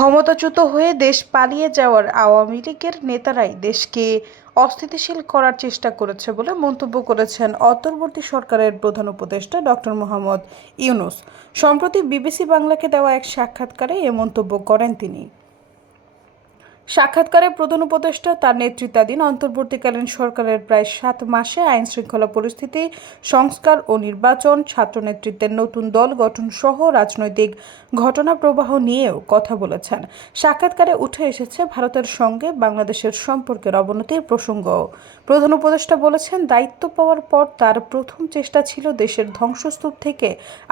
ক্ষমতাচ্যুত হয়ে দেশ পালিয়ে যাওয়ার আওয়ামী লীগের নেতারাই দেশকে অস্থিতিশীল করার চেষ্টা করেছে বলে মন্তব্য করেছেন অন্তর্বর্তী সরকারের প্রধান উপদেষ্টা ডক্টর মোহাম্মদ ইউনূস। সম্প্রতি বিবিসি বাংলাকে দেওয়া এক সাক্ষাৎকারে এ মন্তব্য করেন তিনি। সাক্ষাৎকারে প্রধান উপদেষ্টা তার নেতৃত্বাধীন অন্তর্বর্তীকালীন সরকারের প্রায় 7 মাসে আইন শৃঙ্খলা পরিস্থিতি, সংস্কার ও নির্বাচন, ছাত্র নেতৃত্বের নতুন দল গঠন সহ রাজনৈতিক ঘটনা প্রবাহ নিয়েও কথা বলেছেন। সাক্ষাৎকারে উঠে এসেছে ভারতের সঙ্গে বাংলাদেশের সম্পর্কের অবনতির প্রসঙ্গ। প্রধান উপদেষ্টা বলেছেন, দায়িত্ব পাওয়ার পর তার প্রথম চেষ্টা ছিল দেশের ধ্বংসস্তূপ থেকে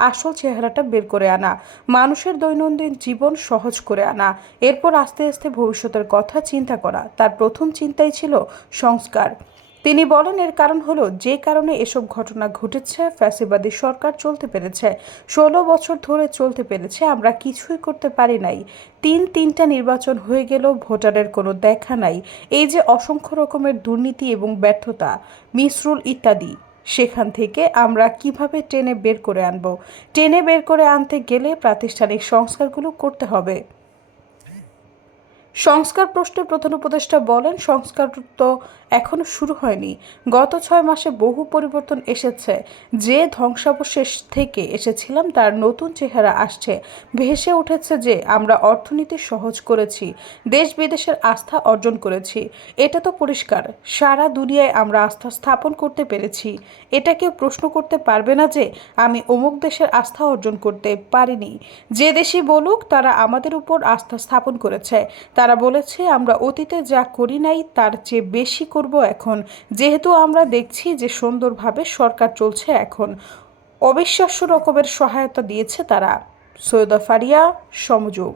আসল চেহারাটা বের করে আনা, মানুষের দৈনন্দিন জীবন সহজ করে আনা, এরপর আস্তে আস্তে ভবিষ্যতের কথা চিন্তা করা। তার প্রথম চিন্তাই ছিল সংস্কার। তিনি বলেন, এর কারণ হলো যে কারণে এসব ঘটনা ঘটেছে, ফ্যাসিবাদী সরকার চলতে পেরেছে, 16 বছর ধরে চলতে পেরেছে, আমরা কিছুই করতে পারি নাই। তিনটা নির্বাচন হয়ে গেল, ভোটারের কোনো দেখা নাই। এই যে অসংখ্য রকমের দুর্নীতি এবং ব্যর্থতা, মিসরুল ইত্যাদি, সেখান থেকে আমরা কিভাবে টেনে বের করে আনব? টেনে বের করে আনতে গেলে প্রাতিষ্ঠানিক সংস্কারগুলো করতে হবে। সংস্কার প্রশ্নে প্রধান উপদেষ্টা বলেন, সংস্কার তো এখনো শুরু হয়নি। গত 6 মাসে বহু পরিবর্তন এসেছে। যে ধ্বংসাবশেষ থেকে এসেছিলাম তার নতুন চেহারা আসছে। ভেসে উঠেছে যে আমরা অর্থনীতি সহজ করেছি, দেশ বিদেশের আস্থা অর্জন করেছি। এটা তো পরিষ্কার, সারা দুনিয়ায় আমরা আস্থা স্থাপন করতে পেরেছি। এটা কেউ প্রশ্ন করতে পারবে না যে আমি অমুক দেশের আস্থা অর্জন করতে পারিনি। যে দেশই বলুক তারা আমাদের উপর আস্থা স্থাপন করেছে। তারা বলেছে আমরা অতীতে যা করি নাই তার চেয়ে বেশি করব এখন, যেহেতু আমরা দেখছি যে সুন্দরভাবে সরকার চলছে এখন। অবিশ্বাস্য রকমের সহায়তা দিয়েছে তারা। সৈয়দা ফারিয়া, সমযোগ।